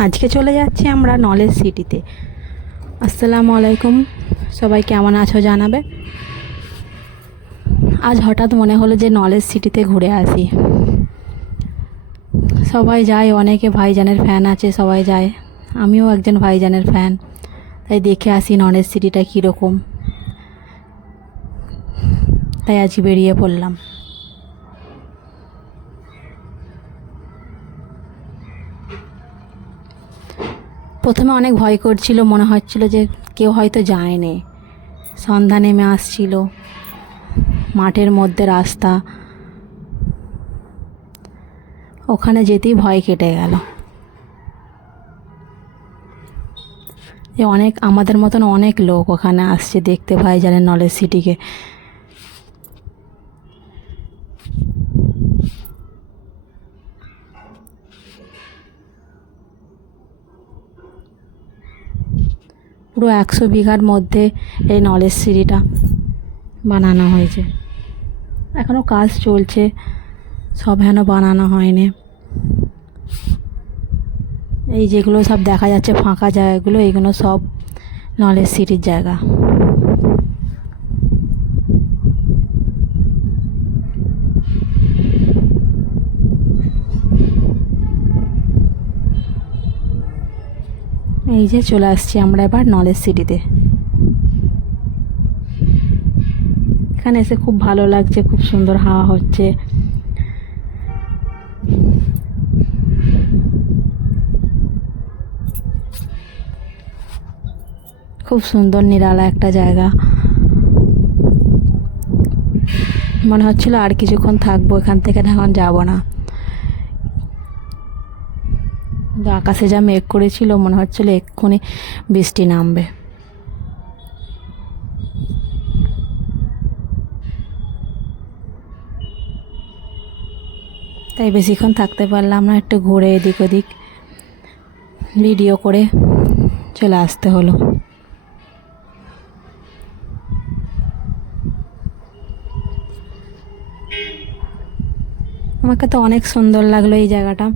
আজকে চলে যাচ্ছি আমরা নলেজ সিটিতে। আসসালামু আলাইকুম, সবাই কেমন আছো জানাবে। আজ হঠাৎ মনে হলো যে নলেজ সিটিতে ঘুরে আসি। সবাই যায়, অনেকে ভাইজানের ফ্যান আছে, সবাই যায়, আমিও একজন ভাইজানের ফ্যান, তাই দেখে আসি নলেজ সিটিটা কীরকম। তাই আজ বেরিয়ে পড়লাম। প্রথমে অনেক ভয় করছিল, মনে হচ্ছিল যে কেউ হয়তো যায়নি। সন্ধ্যা নেমে আসছিল, মাঠের মধ্যে রাস্তা, ওখানে যেতেই ভয় কেটে গেল। অনেক আমাদের মতন অনেক লোক ওখানে আসছে দেখতে ভাইজানের নলেজ সিটিকে। পুরো 100 বিঘার মধ্যে এই নলেজ সিটিটা বানানো হয়েছে। এখনও কাজ চলছে, সব এখনও বানানো হয়নি। এই যেগুলো সব দেখা যাচ্ছে ফাঁকা জায়গাগুলো, এইগুলো সব নলেজ সিটির জায়গা। এই যে চলে আসছি আমরা এবার নলেজ সিটিতে। এখানে এসে খুব ভালো লাগছে, খুব সুন্দর হাওয়া হচ্ছে। খুব সুন্দর নিরালা একটা জায়গা। মনে হচ্ছিল আর কিছুক্ষণ থাকবো এখান থেকে, এখন যাব না। আকাশে যা মেঘ করেছিল, মনে হচ্ছিল এক্ষুনি বৃষ্টি নামবে। তাই বেশিক্ষণ থাকতে পারলাম না, একটু ঘুরে এদিক ওদিক ভিডিও করে চলে আসতে হলো। আমাকে তো অনেক সুন্দর লাগলো এই জায়গাটা।